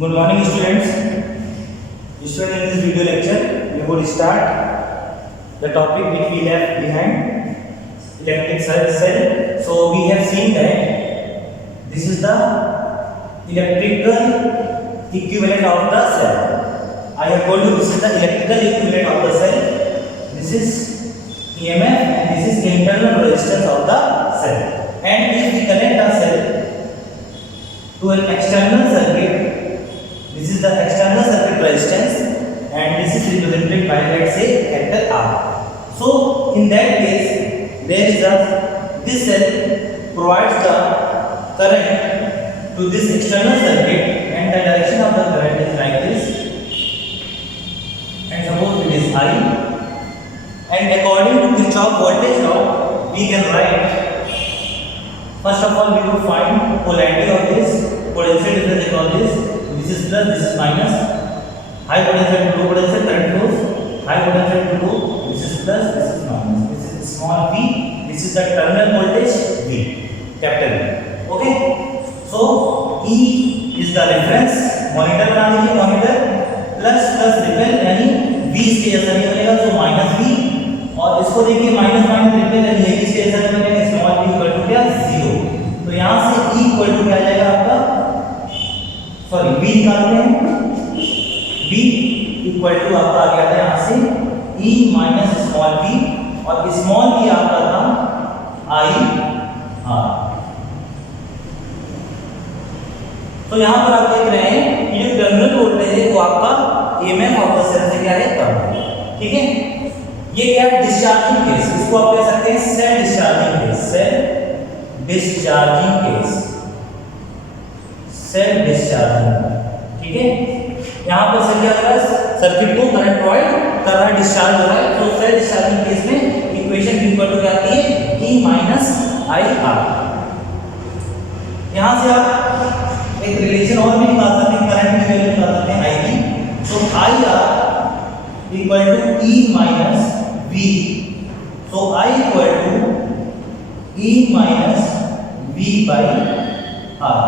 Good morning, students. Students, in this video lecture, we will start the topic which we left behind, electric cell. So we have seen that this is the electrical equivalent of the cell. I have told you this is the electrical equivalent of the cell. This is EMF and this is internal resistance of the cell. And if we connect the cell to an external circuit, this is the external circuit resistance and this is represented by, let's say, capital R. So in that case, there is this cell provides the current to this external circuit and the direction of the current is like this. And suppose it is I, and according to Kirchhoff voltage law, we can write, first of all we will find polarity of this, potential difference across this. This is plus, this is minus. High potential to low potential current flows. High potential to low. This is plus, this is minus. This is small v. This is the terminal voltage V, capital V. Okay. So E is the reference. Monitor बना लीजिए, monitor plus repel यानी V इसके जैसा नहीं बनेगा, तो minus V और इसको देखिए माइनस रिपेल यानी ये इसके जैसा नहीं बनेगा, स्मॉल v इक्वल टू क्या 0. तो यहाँ से E इक्वल टू क्या आ जाएगा आपका, सॉरी v निकालते हैं, v इक्वल टू आपका आ गया था यहाँ से E माइनस स्मॉल v और स्मॉल v आपका था I R. तो यहाँ पर आप देख रहे हैं कि जो टर्मिनल वोल्टेज है वो आपका EMF ऑफ द सेल से क्या है, कम है. ठीक है. ये क्या है, डिस्चार्जिंग केस. इसको आप कह सकते हैं cell discharging case. Cell discharging case, cell discharging. ठीक है. यहाँ पर सर क्या कर रहा है, सर्किट को करंट प्रोवाइड कर रहा है, डिस्चार्ज हो रहा है. तो सेल डिस्चार्जिंग केस में इक्वेशन इक्वल टू क्या आती है, E माइनस आई आर. यहाँ से आप एक रिलेशन और भी निकाल सकते हैं, करंट की वैल्यू निकाल सकते हैं आई की. तो I R equal to E minus V. So I equal to E minus V by R.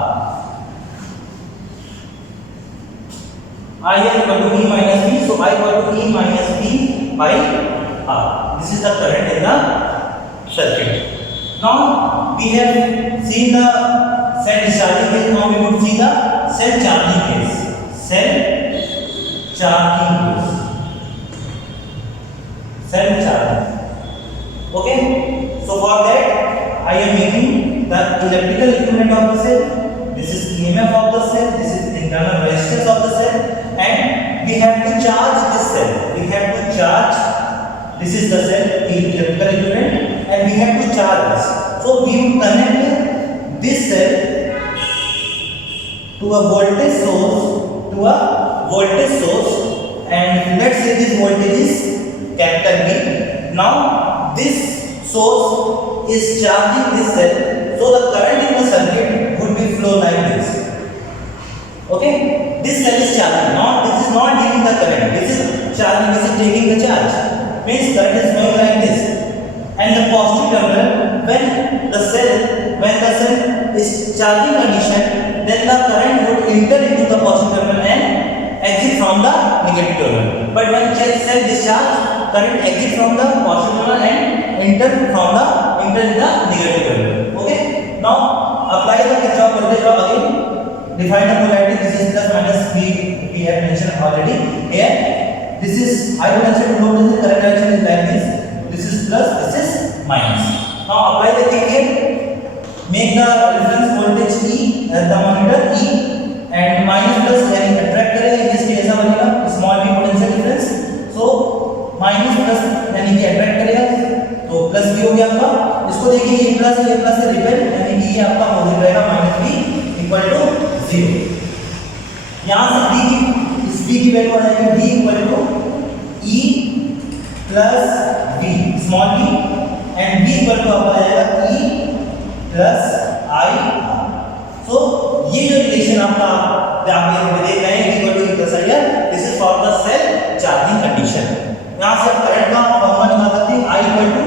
I equal to E minus V, so I equal to E minus V by R. This is the current in the circuit. Now we have seen the cell discharging case. Now we would see the cell charging case. Cell charging case. Cell charging. Okay. So for that, I am making the electrical equivalent of the cell. This is EMF of the cell. This is internal resistance of the cell. And we have to charge this cell. We have to charge. This is the cell, electrical equivalent, and we have to charge this. So we will connect this cell to a voltage source, and let's say this voltage is capital V. Now this source is charging this cell, so the current in the circuit would be flow like this. Okay, this cell is charging. Now this is not giving the current. This is charging. This is taking the charge. Means current is flowing like this. And the positive terminal, when the cell is charging condition, then the current would enter into the positive terminal and exit from the negative terminal. But when cell discharge, current exit from the positive terminal and enter in the negative terminal. Okay. Now apply the Kirchhoff voltage law again. Define the polarity. This is plus minus we have mentioned already here. This is high potential to low potential, current direction is like this. This is plus, this is minus. Now apply the KVL. Make the reference voltage E as the monitor E, and minus plus यानी attract करेगा, इसके ऐसा बनेगा small v potential difference. So minus plus यानी कि attract करेगा, तो plus v हो गया आपका. इसको देखिए ये plus से रिपेल यानी कि ये आपका पॉजिटिव रहेगा, माइनस v इक्वल टू 0. यहाँ से v की इस v की वैल्यू आ जाएगी v equal to E plus v small v, and v equal to आपका आ जाएगा E प्लस I. सो ये जो रिलेशन आपका आप यहाँ पे देख रहे हैं equal to plus I R, this is for the cell charging condition. यहाँ से आप करंट का फॉर्मूला निकाल सकते हैं. I इक्वल टू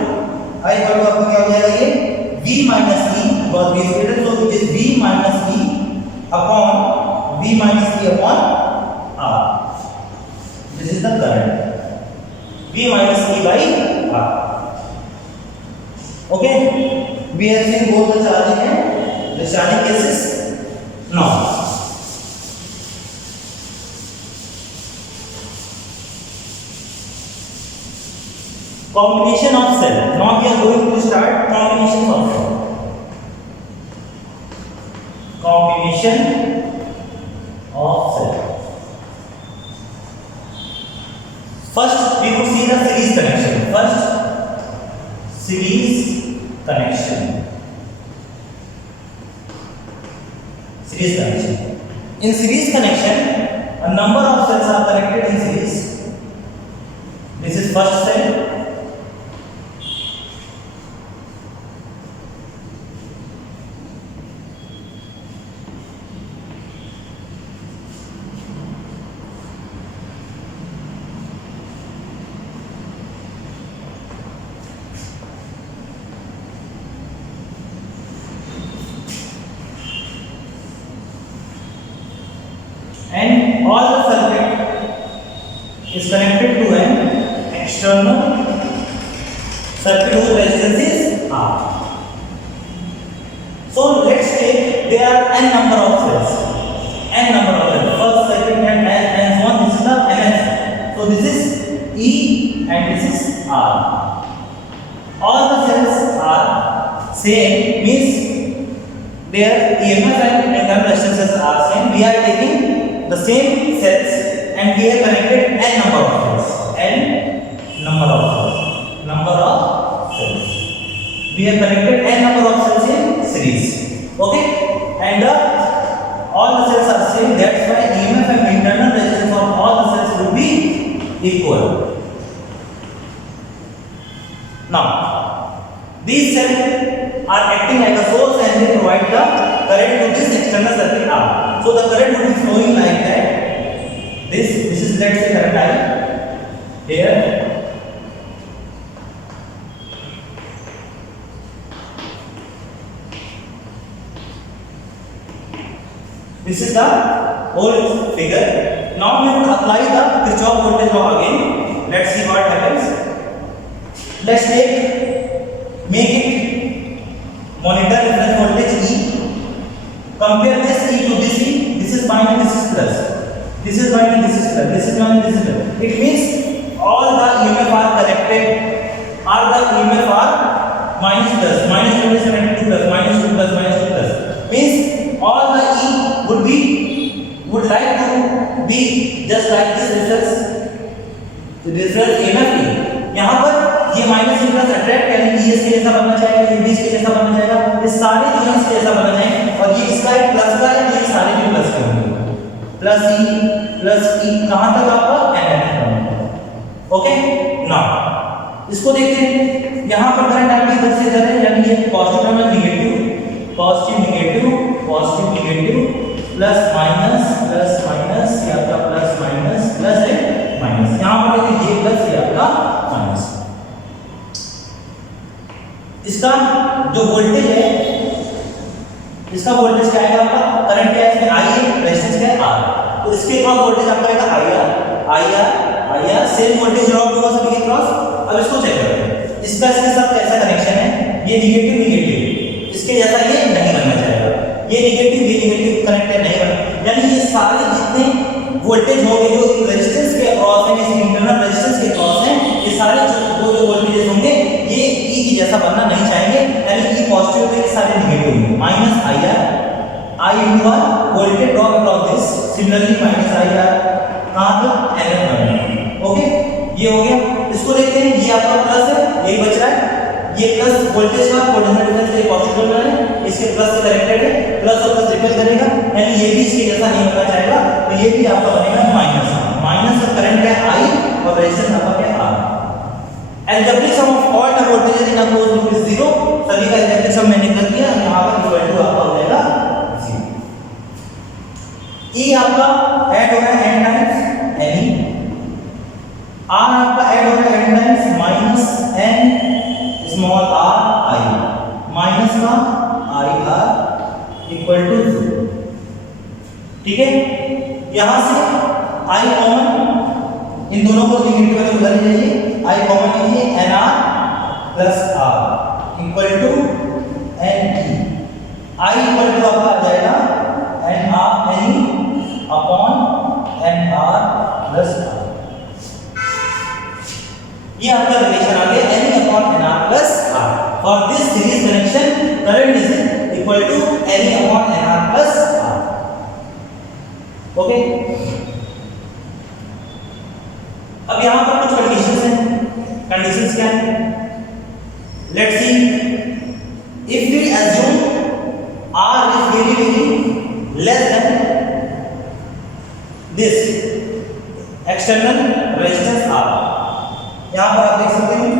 आपको क्या हो जाएगा, ये V minus E, because V is greater, so it is V minus E upon V minus E upon R. This is the current. V minus E by R. Okay. We have seen both the charging and discharging cases. Now, combination of cell. Now we are going to start combination of cell. Combination of cell. First, we would see the series connection. First, series connection. Series connection. In series connection, a number of cells are connected in series. This is first cell. And all the circuit is connected to an external circuit whose resistance is R. So let's take there are n number of cells. N number of cells. First, second, and so on. This is the MS. So this is E and this is R. All the cells are same, means their EMF and internal resistances are same. We are taking the same cells and we have connected n number of cells. N number of cells. Number of cells. We have connected n number of cells in series. Okay? And all the cells are same. That's why EMF and internal resistance of all the cells will be equal. Now, these cells are acting like a source and they provide the current to this external circuit R. So the current will be flowing like that. This is let's say current I here. This is the whole figure. Now we will apply the Kirchhoff voltage law again. Let's see what happens. Let's make it monitor reference voltage E. Compare this E to this E. This is minus, this is plus. This is minus, this is plus. This is minus, this is plus. It means all the EMF are connected. All the EMF are minus plus. Minus 2 is connected to plus. Minus 2 plus. Minus 2 plus. Means all the E would like to be just like this reference. The reference EMF E. यहाँ पर ये minus से plus attract यानी कि ये इसके जैसा बनना चाहिए, ये भी इसके जैसा बनना चाहिए, ये सारे दोनों इसके जैसा बनना चाहिए और ये इसका एक प्लस का है, ये सारे भी प्लस के होंगे। प्लस ई कहाँ तक आपका एनएफ। ओके, नाउ इसको देखते हैं। यहाँ पर करंट आपकी इधर से इधर है यानी ये positive terminal negative, positive negative, positive negative, plus minus, ये आपका प्लस माइनस प्लस है माइनस। यहाँ पर देखिए ये प्लस ये आपका माइनस। इसका जो वोल्टेज है, इसका वोल्टेज क्या है आपका, करंट क्या है इसमें आई है, रेजिस्टेंस क्या है आर। तो इसके क्रॉस वोल्टेज आपका आएगा I R, same voltage drop होगा सभी के क्रॉस। अब इसको चेक करते हैं, इसका इसके साथ कैसा कनेक्शन है। ये नेगेटिव, इसके जैसा ये नहीं बनना चाहिए। ये नेगेटिव कनेक्टेड नहीं बना, यानी ये सारे जितने वोल्टेज होंगे जो रेजिस्टेंस के अक्रॉस हैं, इसके इंटरनल रेजिस्टेंस के अक्रॉस हैं, ये सारे जो वोल्टेजेस होंगे ये ई की जैसा बनना नहीं चाहिए, यानी ई पॉजिटिव पे सारे नेगेटिव होंगे। Minus I R voltage drop across this, similarly minus I R कहां पे एनएफ बनना। ओके, ये हो गया। इसको देखते हैं, ये आपका प्लस है, यही बच रहा है। ये प्लस वोल्टेज का पोटेंशियल डिफरेंस के पॉजिटिव टर्मिनल है, इसके प्लस से कनेक्टेड है, प्लस और प्लस रिपेल करेगा, यानी ये भी इसके जैसा नहीं होना चाहेगा, तो ये भी आपका बनेगा माइनस का करंट है आई और रेजिस्टेंस आपका क्या R. Algebraic sum of all the voltages in a closed loop is 0। सभी का एल्जेब्रिक सम मैंने कर दिया, यहां पर इक्वल टू आपका हो जाएगा 0। ई आपका ऐड हो रहा है n टाइम्स एन, आर आपका ऐड हो रहा है n times minus n small are I, minus का आई आर इक्वल टू 0। ठीक है। यहाँ से आई कॉमन, इन दोनों को निगेटिव वैल्यू बदल लीजिए, आई कॉमन लीजिए, n R plus R equal to n E. I equal to आपका आ जाएगा n R n E upon n R plus R. ये आपका रिलेशन आ गया n E upon n R plus R. For this series connection current is equal to n E upon n R plus R. Okay, अब यहां पर कुछ conditions हैं। Conditions क्या है? Let's see, if we assume R is very less than this external resistance R। यहां पर आप देख सकते हैं,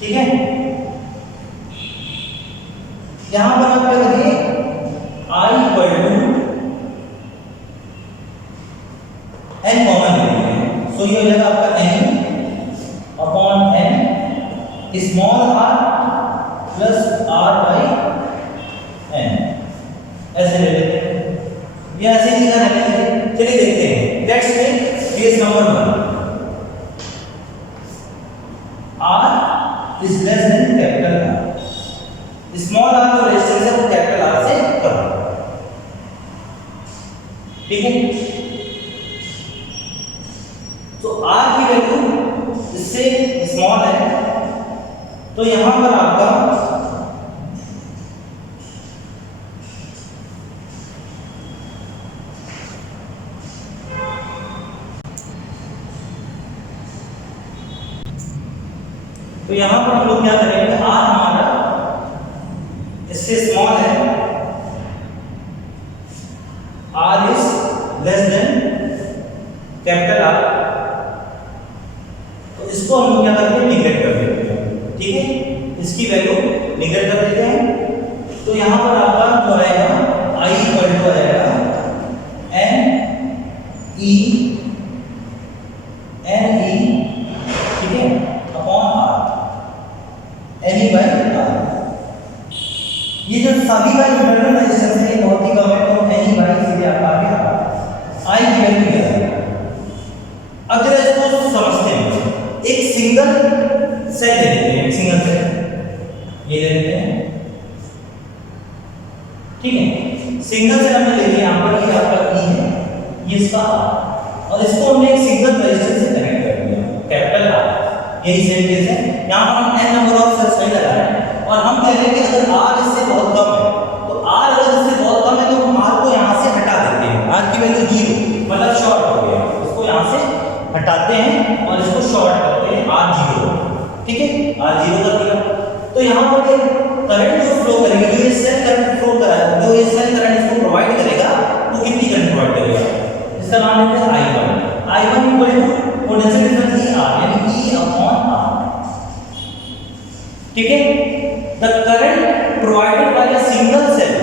ठीक है। यहां पर आप क्या करिए, I equal to n common लीजिए, सो ये हो जाएगा आपका n upon n small r plus R by n, ऐसे ले लेते हैं, ये ऐसे ही लिखा रहने दीजिए। चलिए देखते हैं, let's take case number 1, R is less than capital R. Small R जो रेजिस्टेंस है वो कैपिटल आर से कम, ठीक है। तो आर की वैल्यू इससे स्मॉल है, तो यहां पर आपका हम लोग क्या करेंगे, आर हमारा इससे स्मॉल है, R is less than capital R, तो इसको हम लोग क्या करते हैं, निगेट कर देते हैं, ठीक है। इसकी वैल्यू निगेट कर देते हैं, तो यहां पर आपका जो आएगा आई इक्वल टू आएगा एन ई, ठीक है, upon R, n E by R. ये जो सभी का इंटरनल रेजिस्टेंस है बहुत ही कम है, तो एन ई बाई सीधे आपका आ गया आई की वैल्यू क्या है। अब जरा इसको समझते हैं, एक सिंगल सेल ले लेते हैं, सिंगल सेल ये ले लेते हैं, ठीक है। सिंगल सेल हमने ले लिया, यहाँ पर ये आपका ई है, ये इसका आर, और इसको हमने एक सिंगल रेजिस्टेंस से कनेक्ट कर दिया, कैपिटल आर। यही सेम केस है, यहाँ पर हम n नंबर ऑफ सेल्स नहीं लगा रहे हैं, और हम कह रहे हैं कि अगर r इससे बहुत कम है, तो r अगर इससे बहुत कम है तो हम r को यहाँ से हटा देते हैं, r की वैल्यू 0 मतलब शॉर्ट हो गया, इसको यहाँ से हटाते हैं और इसको शॉर्ट करते हैं, r 0, ठीक है, r 0 कर दिया। तो यहाँ पर करंट जो फ्लो करेगी, जो ये सेल करंट फ्लो कराएगा, जो ये सेल करंट इसको प्रोवाइड करेगा, वो कितनी करंट प्रोवाइड करेगा, इसका नाम लेते हैं I1। I1 equal to potential difference E R, यानी E अपॉन R, ठीक है। The current provided by a single cell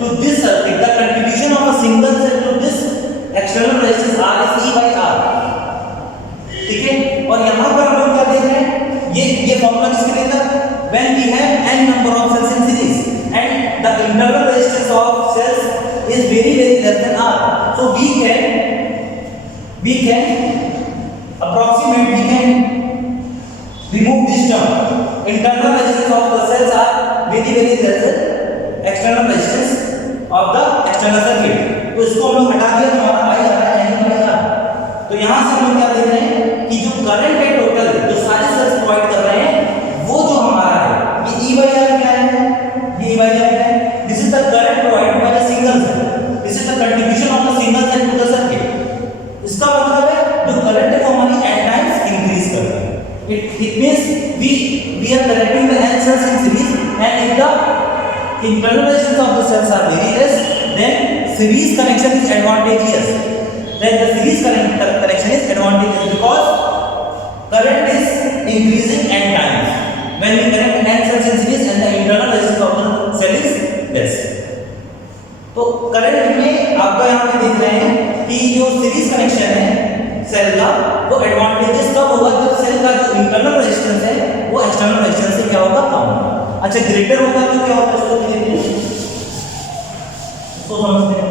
to this circuit, the contribution of a single cell to this external resistance R is E by R, ठीक है। और यहाँ पर हम लोग क्या देख रहे हैं, ये फॉर्मूला किसके लिए था, when we have n number of cells in series and the internal resistance of cells is very less than R, so we can approximate, we can remove this term, internal resistance of the cells are very less than external resistance of the external circuit। तो इसको हम लोग हटा दिया, हमारा I आ रहा है n by R। तो यहाँ से हम क्या देख रहे हैं कि जो करंट है टोटल जो सारे सेल्स प्रोवाइड कर रहे हैं, वो जो हमारा है ये E बाई R क्या है, ये E बाई R क्या है, this is the current provided by a single cell, this is the contribution of the single cell to the circuit. इसका मतलब है जो करंट है वो हमारी n टाइम्स इंक्रीज कर रहा है, it means we are connecting the n cells in series, and if the internal resistance of the cells are very less, then series connection is advantageous, because current is increasing n times when we connect n cells in series and the internal resistance of the cell is less। तो current में आपका यहाँ पे देख रहे हैं कि जो सीरीज कनेक्शन है सेल का, वो एडवांटेजेस तब होगा जब सेल का जो इंटरनल रेजिस्टेंस है वो एक्सटर्नल रेजिस्टेंस से क्या होगा, कम होगा। अच्छा, ग्रेटर होगा तो क्या होगा, इसको देखते हैं। इसको समझते हैं।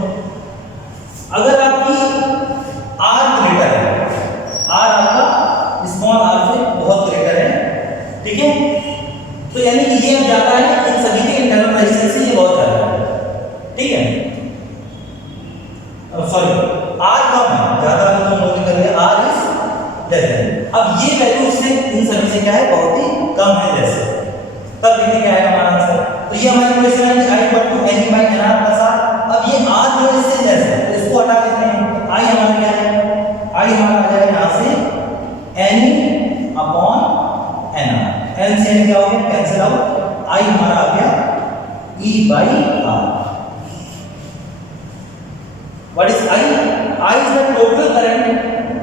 अगर आपकी r ग्रेटर है, r आपका स्मॉल r से बहुत ग्रेटर है, ठीक है, तो यानी कि ये अब जाता है इन सभी के इंटरनल रेजिस्टेंस से ये बहुत ज्यादा है, ठीक है, सॉरी r कम है, ज्यादा है तो नोट कर लिया, r इज लेस देन। अब ये वैल्यू उससे इन सभी से क्या है, बहुत ही कम है, जैसे तब देखिए क्या है हमारा आंसर। तो ये हमारी इक्वेशन है कि i equal to n by nr plus r। अब ये r जो है इससे लेस है, तो इसको हटा देते हैं, तो i हमारा क्या है, i हमारा आ जाएगा यहां से n अपॉन nr, n से n क्या हो गया, कैंसिल आउट, i हमारा आ गया e by r। What is I? I is the total current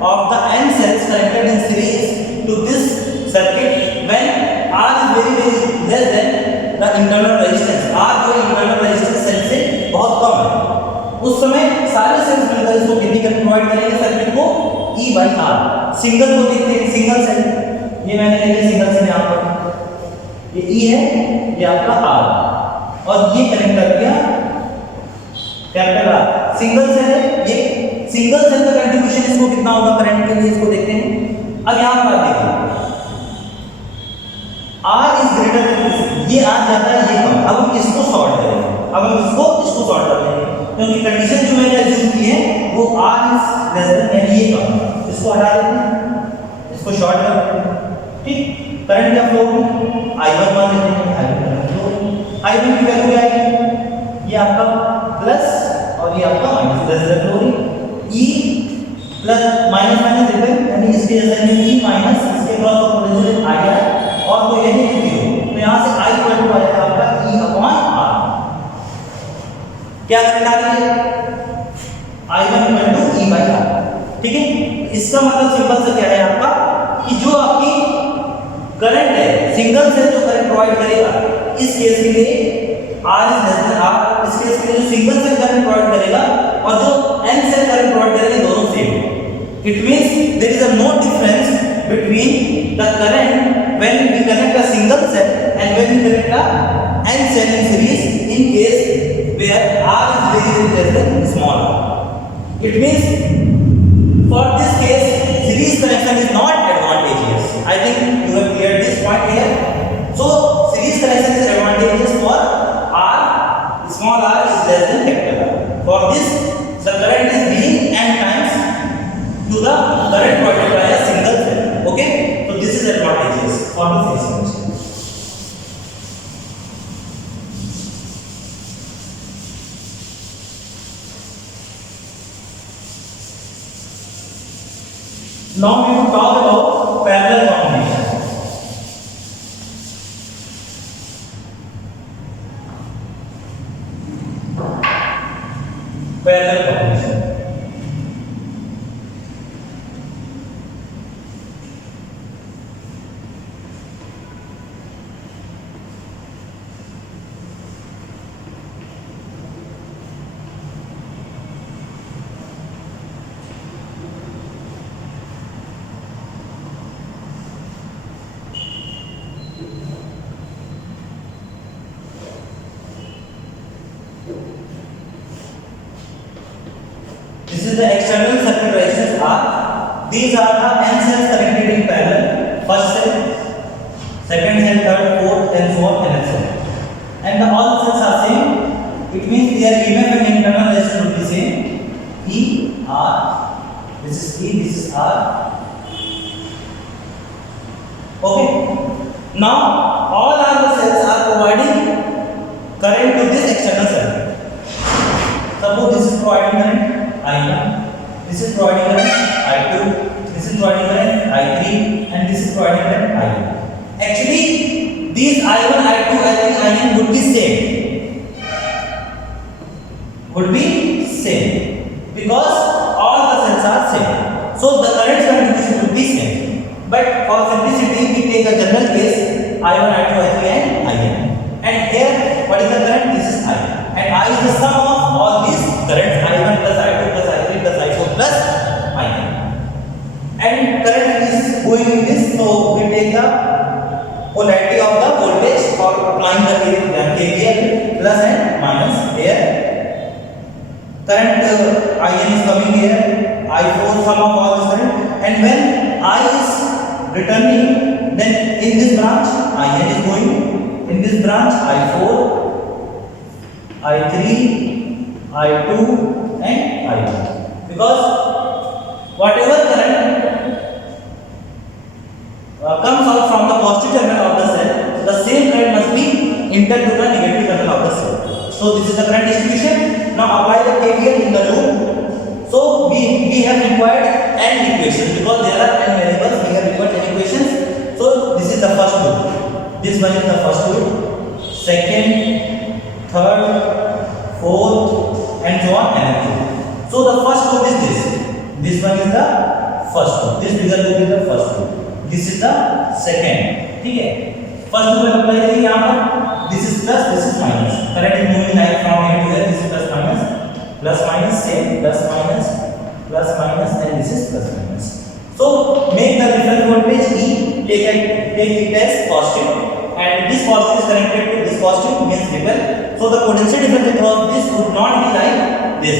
of the n cells connected in series to this circuit when R is very less than the internal resistance। R जो internal resistance cell से बहुत कम है, उस समय सारे sales मिलकर इसको कितनी करंट प्रोवाइड करेंगे सर्किट को, E by R। सिंगल को देखते हैं, सिंगल सेल, ये मैंने ले लिया सिंगल सेल, यहाँ पर ये E है, ये आपका R, और ये कनेक्ट कर दिया कैपिटल R। सिंगल सेल है, ये सिंगल सेल का कंट्रीब्यूशन इसको कितना होगा करंट के लिए, इसको देखते हैं। अब यहां पर देखिए R इज ग्रेटर देन, ये R जाता है, ये कम। अब हम इसको सॉल्व करेंगे, अब हम इसको सॉल्व कर लेंगे, क्योंकि कंडीशन जो मैंने अज्यूम की है वो R इज लेस देन, यानी ये कम। इसको हटा देते हैं, इसको शॉर्ट कर देते हैं, ठीक। करंट क्या फ्लो होगी, I1 मान लेते हैं, I1 करंट फ्लो, I1 की वैल्यू क्या आएगी, ये आपका प्लस और ये आपका माइनस, प्लस रख लो, E plus minus minus return, यानी इसके जैसा ये E माइनस इसके क्रॉस का पोटेंशियल I है, और तो ये नहीं लिखिए, तो यहां से I इक्वल टू आ जाएगा आपका E अपॉन R। क्या करंट आ रही है, I1 equal to E by R, ठीक है। इसका मतलब सिंपल सा क्या है आपका, कि जो आपकी करंट है, सिंगल सेल जो करंट प्रोवाइड करेगा, इस केस के लिए R is less then R, इस केस के लिए जो सिंगल सेल करंट प्रोवाइड करेगा और जो n सेल करंट प्रोवाइड करेगा, दोनों same. It means there is a no difference between the current when we connect a single cell and when we connect a n cell in series in case where R is very less than small r। It means for this case series connection is not advantageous। I think you have cleared this point here। So series connection is advantageous for R, small r is less than capital R। For this the current is being n times to the current provided by a single cell। Okay, so this is advantageous for the series connection। Now we will talk about parallel combination। Parallel combination, this is the external circuit resistance R। These are the n cells connected in parallel, first cell, second cell, third, fourth and so on, and so on, and the all cells are same। It means their EMF and internal resistance will be same, E R, this is E, this is R। Okay, now all other cells are providing current to this external circuit। Suppose this is providing current I1, this is providing current I2, this is providing current I3, and this is providing current I1। Actually, these I1, I2, I3, IN would be same, because all the cells are same, so the current contribution would be same। But for simplicity, we take a general case I1, I2, I3, and IN, and here what is the current? This is I, and I is the sum of all these currents, I1 plus I2 plus I3 plus I4 plus IN, and current is going in this, so we take the polarity of the voltage for applying the KVL, plus and minus here, current IN is coming here, I4 sum of all this current, and when I is returning, then in this branch IN is going, in this branch I4, I3, I2 and I1, because whatever current comes out from the positive terminal of the cell, the same current must be entered to the negative terminal of the cell. So this is the current distribution. Now apply the KVL in the loop. So we have required n equations, because there are n variables. We have required n equations. So this is the first loop. This one is the first loop. Second, third, fourth, and so on and so. So the first loop is this. This one is the first loop. This bigger loop is the first loop. This is the second. ठीक है? First loop में apply करेंगे यहाँ पर. This is plus, this is minus. Current is moving like from here to here. This is plus minus, same, plus minus, and this is plus minus. So make the reference voltage E, take it as positive, and this positive is connected to this positive, means ripple. So the potential difference across this would not be like this.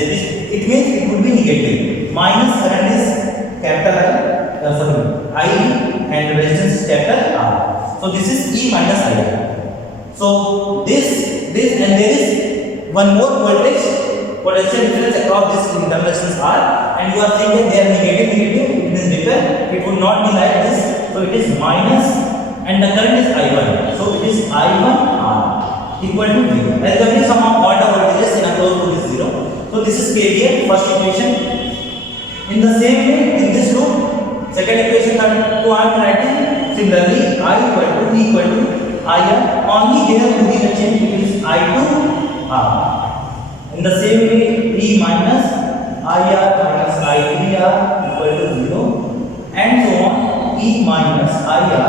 It means it would be negative. Minus current is capital I, and resistance is capital R. So this is E minus I. So this and there is one more voltage potential difference across this internal resistance R, and you are saying that they are negative, it means ripple. It would not be like this. So it is minus, and the current is I1. So it is I1 R equal to 0. As the sum of all the voltages in across to this 0. So this is KVL, first equation. In the same way, in this loop, second equation that I am writing similarly, I equal to E equal to IR. Only here to be the change, it is I2 R. In the same way, E minus IR minus I3R equal to 0, and so on. E minus IR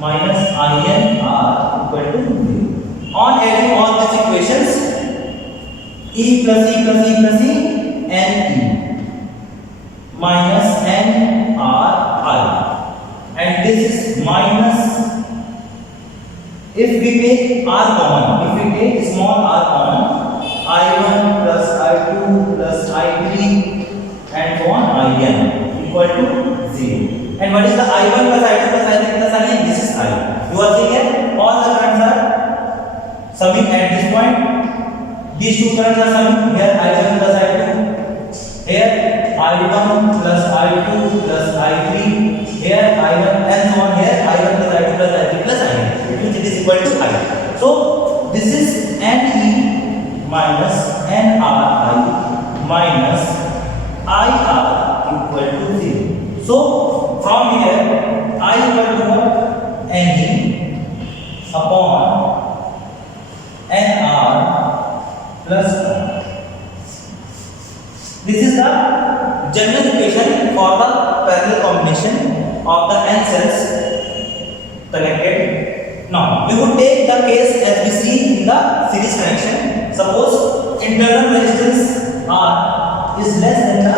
minus INR equal to 0. On adding all these equations, E plus E plus E plus E, and E minus N R I, and this is minus. If we take R common, if we take small r common, I1 plus I2 plus I3 and so on IN equal to 0. And what is the I1 plus I2 plus I3 plus IN? This is I. You are seeing here all the currents are summing at this point. These two currents are summing here, I1 plus I2. Here I1 plus I2 plus I3. Here I1 and so on. Here I1 plus I2 plus I3 plus IN. It means it is equal to I. So this is NE minus NRI minus IR equal to 0. So from here I equal to what? NE upon NR plus R. This is the general equation for the parallel combination of the n cells connected. Now we would take the case as we see in the series connection. Suppose internal resistance R is less than the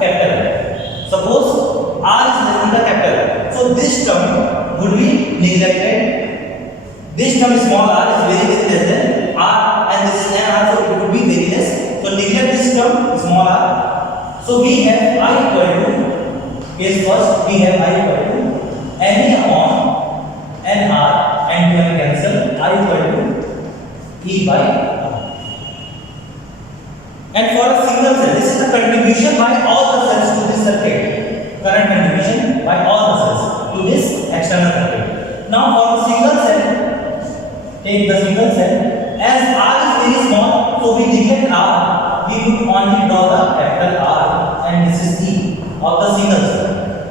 capital. Suppose R is less than the capital. So this term would be neglected. This term small r is very less than R, and this is n r, so it would be very less. So neglect this term small r. So we have I equal to, case first we have I equal to NE upon NR, and we have cancel I equal to E by R. And for a single cell, this is the contribution by all the cells to this circuit. Current contribution by all the cells to this external circuit. Now for a single cell, take the single cell. As R is very small, so we neglect R. We would only draw the capital R, and this is E of the single cell.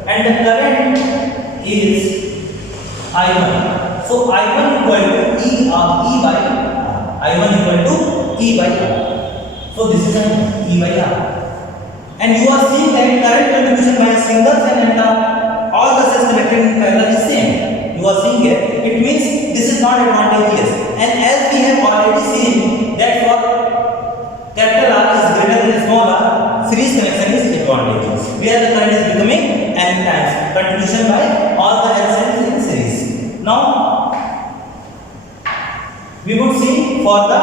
And the current is I1. So I1 equal to E by R. I1 equal to E by R. So this is an E by R. And you are seeing that current contribution by a single cell and all the cells connected in parallel is same. You are seeing here. It means this is not advantageous. And as we have already seen that for capital R is greater than small r, series connection is advantageous. Where the current is becoming n times contribution by all the n cells in series. Now we would see for the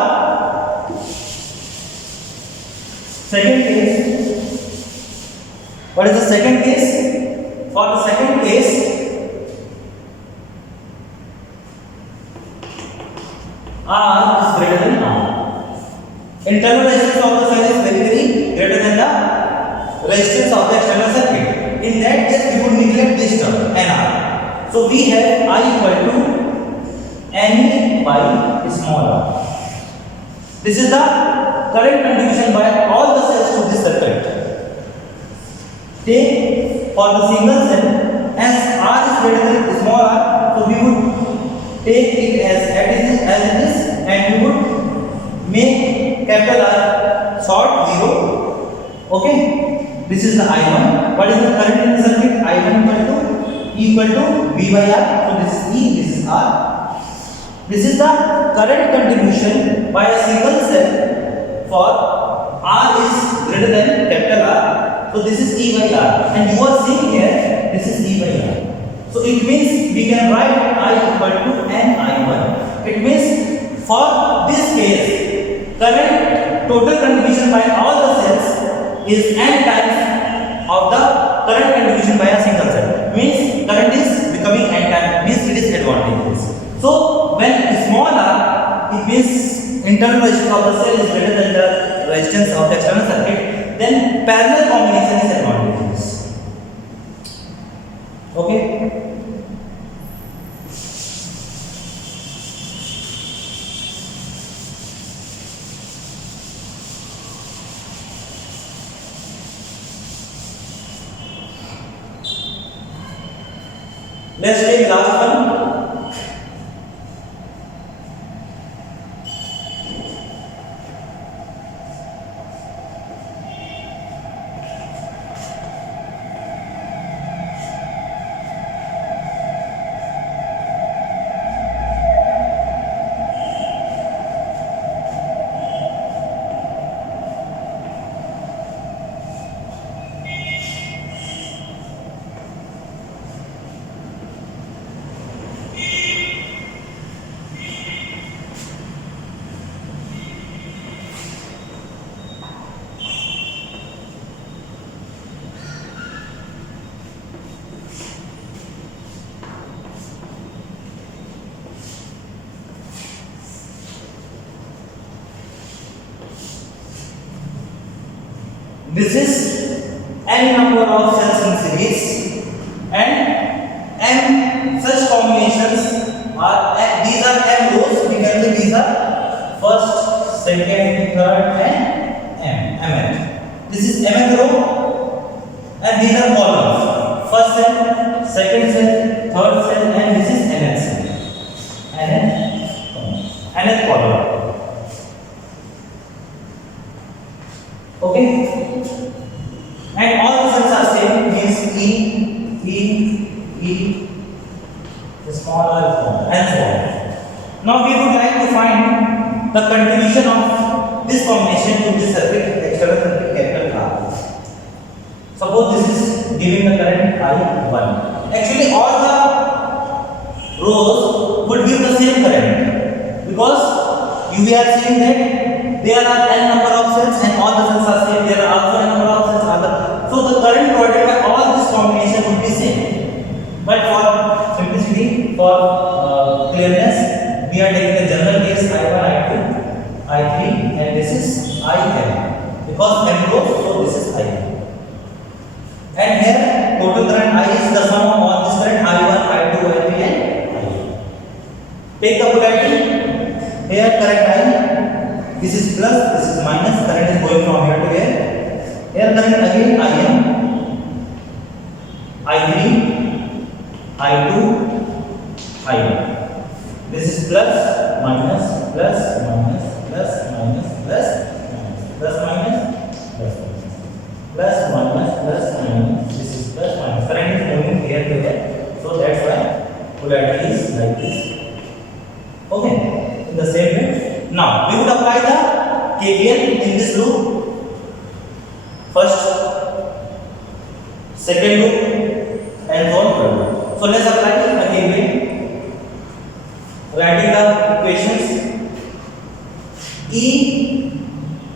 Second case. What is the second case? For the second case, R is greater than R. Internal resistance of the cell is very greater than the resistance of the external circuit. In that case, we would neglect this term NR. So we have I equal to NE by small r. This is the current contribution by all the cells to this circuit. Take for the single cell, as R is greater than small r, so we would take it as it is, and we would make capital R short 0. Okay, this is the I1. What is the current in the circuit? I1 equal to V by R. So this is E, this is R. This is the current contribution by a single cell for R is greater than capital R. So this is E by R, and you are seeing here this is E by R. So it means we can write I equal to NI1. It means for this case, current total contribution by all the cells is n times of the current contribution by a single cell. Means current is becoming n times, means it is advantageous. So when small r, it means internal resistance of the cell is greater than the resistance of the external circuit, then parallel combination is advantageous. Okay. Let's take last one. This is n number of cells in series, and m such combinations are these are m rows. We can say these are first, second, third, and mth. This is mth row, and these are columns. First cell, second cell, third cell, and this is nth cell. nth column. Okay. And all the cells are same, means E, small r, and so on. Now we would like to find the contribution of this combination to this circuit, external circuit capital R. Suppose this is giving the current I1. Actually all the rows would give the same current, because we are seeing that there are n number of cells and all the cells are same. There are also n number of cells other. So the current provided by all this combination would be same. But for simplicity, for clearness, we are taking the general case I1, I2, I3, and this is IN. Because n rows, so this is I. And here total current I is the sum of all this current I1, I2, I3, and I. Take the polarity. Here current I. This is plus, this is minus, current is going from here to here. Here current again IM, I3, I2, I1. This is plus, minus, plus, minus, plus, minus, plus, minus, plus, minus, plus, minus, plus, minus, plus, minus. This is plus, minus. Current is moving here to here. So that's why polarity is like this. Okay, in the same way. Now we would apply the KVL in this loop. First, second loop, and so on. So let's apply the KVL. Writing the equations. E,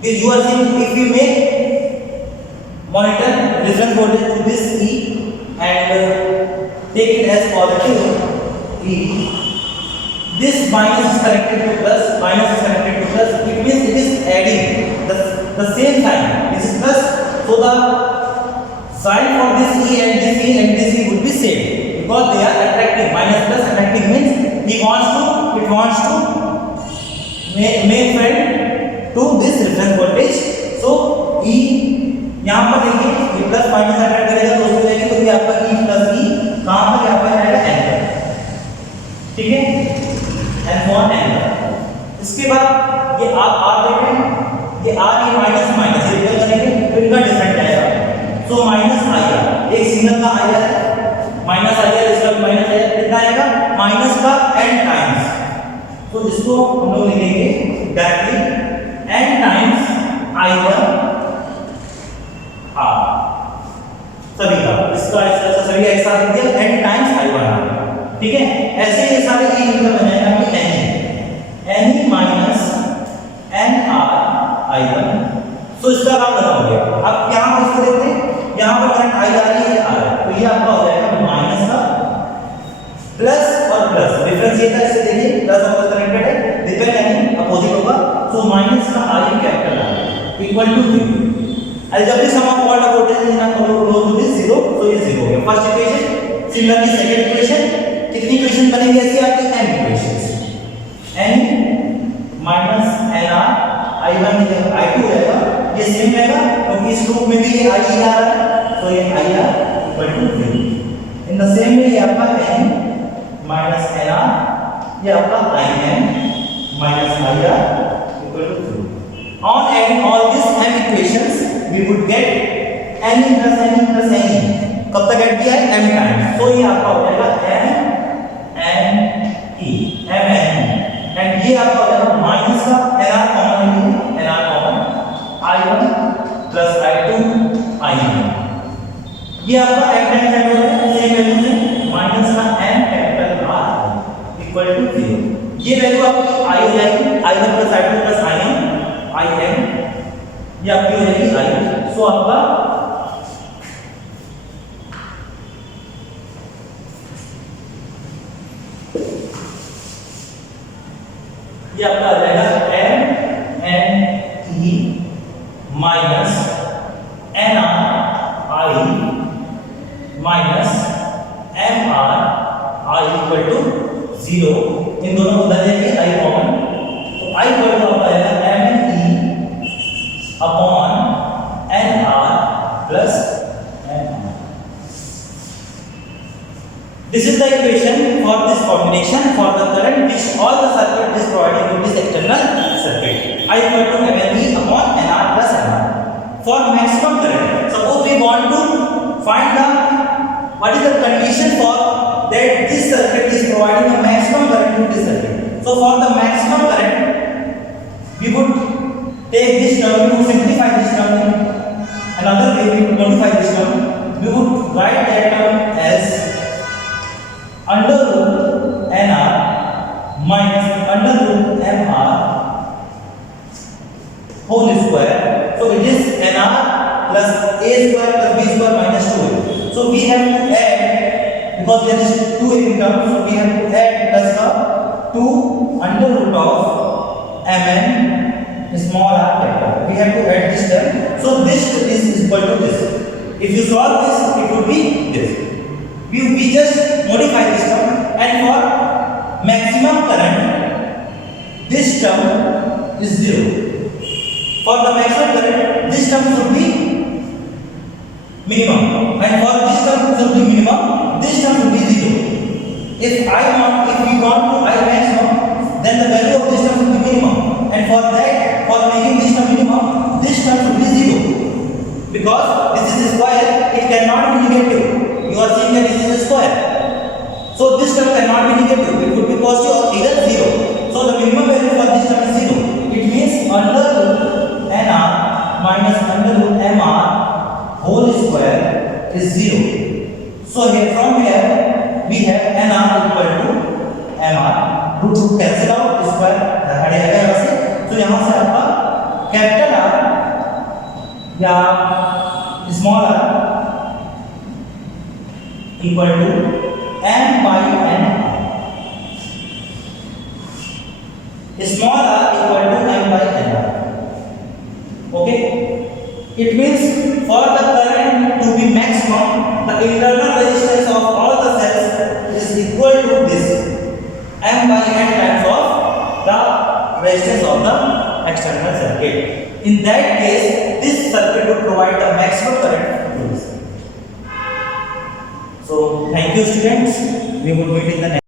you are seeing if we make reference voltage to this E and take it as positive E. This minus is connected to plus, minus is connected to plus. It means it is adding the same sign. This is plus, so the sign for this E and this E and this E would be same because they are attracting. Minus plus attracting means it wants to make friend to this reference voltage. So E यहाँ पर देखिए ये plus minus attract करेगा तो उसमें जाएगी, तो ये आपका E प्लस E कहाँ पर यहाँ पर आएगा N पर, ठीक है, N1 N पर। इसके बाद ये आप R देख रहे हैं, ये R ये माइनस माइनस ये रियल करेंगे तो इनका डिफरेंट आएगा। सो माइनस IR एक सिग्नल का IR है, माइनस IR इसका माइनस IR कितना आएगा, माइनस का N टाइम्स। तो इसको हम लोग लिखेंगे directly N times I1 R सभी का, इसका ऐसा सभी एक साथ लिख दिया N टाइम्स I1 R, ठीक है। ऐसे ये सारे E मतलब बन जाएगा कि N minus N R I1। तो इसका काम खत्म हो गया। अब यहाँ पर इसको देखते हैं, यहाँ पर करंट I जा रही है R, तो ये आपका हो जाएगा माइनस का प्लस और प्लस, डिफरेंस ये था, इससे देखिए प्लस और प्लस कनेक्टेड है, डिपेंड यानी अपोजिट होगा। सो माइनस का I capital R equal to 0। Algebraic sum of all the voltage in a close to 0, तो ये 0 हो गया first equation. Similarly second equation, कितनी इक्वेशन बनेगी ऐसी आपकी n equations, n minus nr I1 I2 रहेगा, ये सेम रहेगा क्योंकि इस लूप में भी ये I आ रहा है, तो ये IR equal to 0। In the same way ये आपका n माइनस nr ये आपका IN minus IR equal to 0। On adding all these m equations we would get n plus n plus n, कब तक ऐड किया है m टाइम्स, तो ये आपका हो जाएगा m n e m n, and ये आपका हो जाएगा माइनस का nr कॉमन है, nr common I1 plus I2 IN, ये आपका m टाइम्स ऐड हो जाएगा सेम वैल्यू से, माइनस का n capital R equal to 0। ये वैल्यू आपकी I हो जाएगी I1 plus I2 plus IN ये आपकी हो जाएगी I। सो आपका ये आपका आ जाएगा M N E minus N R I minus M R I equal to 0। इन दोनों को उधर जाएंगे I कॉमन, तो I इक्वल टू आपका आएगा M N E upon N R plus N R। This is the equation for this combination for the current which all the circuit is providing to this external circuit. I equal to M N E upon N R plus N R. For maximum current, suppose we want to find the what is the condition for that this circuit is providing a maximum current to this circuit. So for the maximum current, we would take this term, we would simplify this term. Another way we would modify this term. We would write that term as under root nr minus under root mr whole square. So it is nr plus a square plus b square minus 2a. So we have to add, because there is 2a in terms, so we have to add plus the 2 under root of mn small r capital. We have to add this term. So this is equal to this. If you solve this, it would be this. We just modify this term, and for maximum current, this term is 0. For the maximum current, this term should be minimum, and for this term should be minimum, this term should be 0. If we want to I maximum, then the value of this term should be minimum, and for that, for making this term minimum, this term should be 0. Because this is a square, it cannot be negative. You are seeing that this is a square. So this term cannot be negative. It would be positive or either 0. So the minimum value for this term is 0. It means under root nr minus under root mr whole square is 0. So here from here we have nr equal to mr. Root cancel out, square हटेगा यहाँ से. So यहाँ से आपका capital R या small r equal to m by n. Small r equal to m by n. Okay, it means for the current to be maximum, the internal resistance of all the cells is equal to this m by n times of the resistance of the external circuit. In that case, this circuit would provide the maximum current to this. So thank you students, we will meet in the next